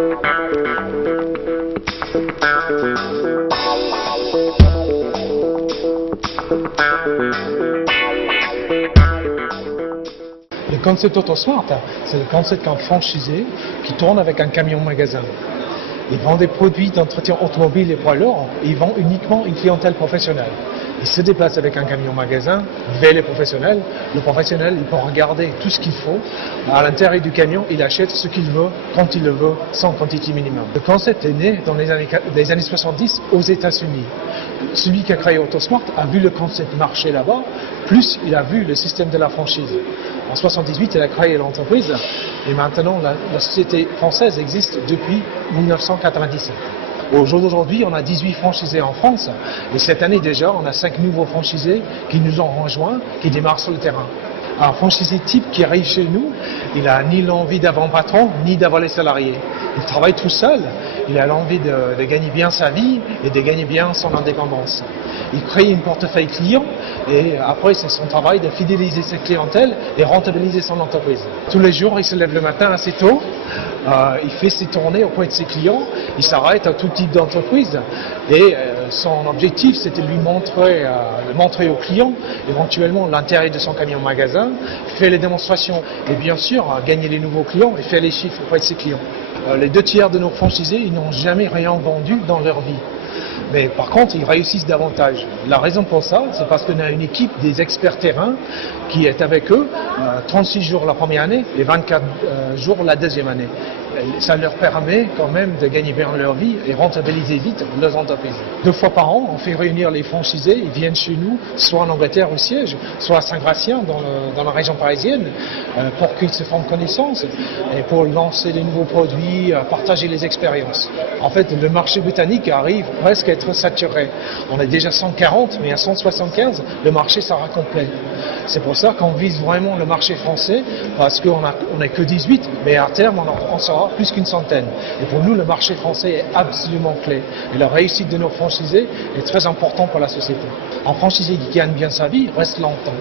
Le concept AutoSmart, c'est le concept d'un franchisé qui tourne avec un camion magasin. Ils vendent des produits d'entretien automobile et poids lourds et ils vendent uniquement une clientèle professionnelle. Ils se déplacent avec un camion magasin vers les professionnels. Le professionnel, il peut regarder tout ce qu'il faut. À l'intérieur du camion, il achète ce qu'il veut, quand il le veut, sans quantité minimum. Le concept est né dans les années 70 aux États-Unis. Celui qui a créé AutoSmart a vu le concept marcher là-bas, plus il a vu le système de la franchise. En 1978, il a créé l'entreprise et maintenant la société française existe depuis 1997. Au jour d'aujourd'hui, on a 18 franchisés en France et cette année déjà, on a 5 nouveaux franchisés qui nous ont rejoints, qui démarrent sur le terrain. Un franchisé type qui arrive chez nous, il n'a ni l'envie d'avoir un patron, ni d'avoir les salariés. Il travaille tout seul, il a l'envie de gagner bien sa vie et de gagner bien son indépendance. Il crée une portefeuille client et après c'est son travail de fidéliser sa clientèle et rentabiliser son entreprise. Tous les jours, il se lève le matin assez tôt, il fait ses tournées auprès de ses clients, il s'arrête à tout type d'entreprise et son objectif c'était de lui montrer aux clients éventuellement l'intérêt de son camion magasin, faire les démonstrations et bien sûr gagner les nouveaux clients et faire les chiffres auprès de ses clients. Les 2/3 de nos franchisés, ils n'ont jamais rien vendu dans leur vie. Mais par contre, ils réussissent davantage. La raison pour ça, c'est parce qu'on a une équipe des experts terrain qui est avec eux 36 jours la première année et 24 jours la deuxième année. Ça leur permet quand même de gagner bien leur vie et rentabiliser vite leurs entreprises. 2 fois par an, on fait réunir les franchisés, ils viennent chez nous, soit en Angleterre au siège, soit à Saint-Gratien dans la région parisienne, pour qu'ils se font connaissance et pour lancer des nouveaux produits, partager les expériences. En fait, le marché britannique arrive presque à être saturé. On est déjà 140, mais à 175, le marché sera complet. C'est pour ça qu'on vise vraiment le marché français, parce qu'on n'est que 18, mais à terme, on sera plus qu'une centaine. Et pour nous, le marché français est absolument clé. Et la réussite de nos franchisés est très importante pour la société. Un franchisé qui gagne bien sa vie reste longtemps.